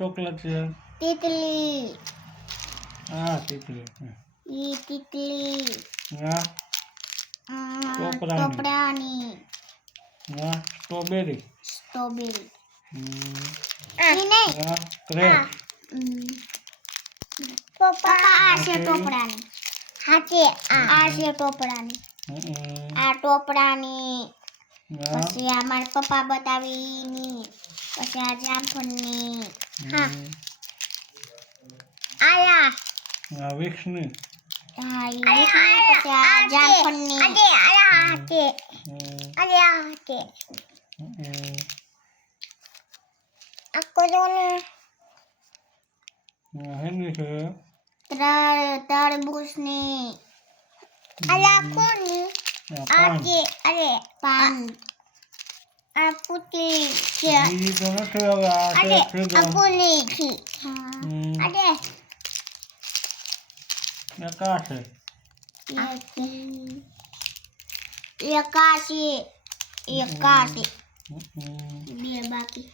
Chocolate છે? તિતલી. હા તિતલી. ઈ તિતલી. હા ટોપરાની. હા સ્ટ્રોબેરી. સ્ટ્રોબેરી. હા ઈ નહીં. ક્રેપ. પપ્પા આ છે ટોપરાની. હાચે આ છે ટોપરાની. આ ટોપરાની. પછી આ મારા પપ્પા બતાવીની. પછી આ જામફળની. હા આયા. હા વિક્સની. હા ઈ વિક્સની. પછી આ જામફળની. આ કોરોની. હેની છે? તરબૂચની. આલા કોની? આ કે અરે પાન. આ પુતલી છે. બીજી તો નથી હવે આ છે આ પુલી છે. અરે કા છે? એકાશી. બે બાકી.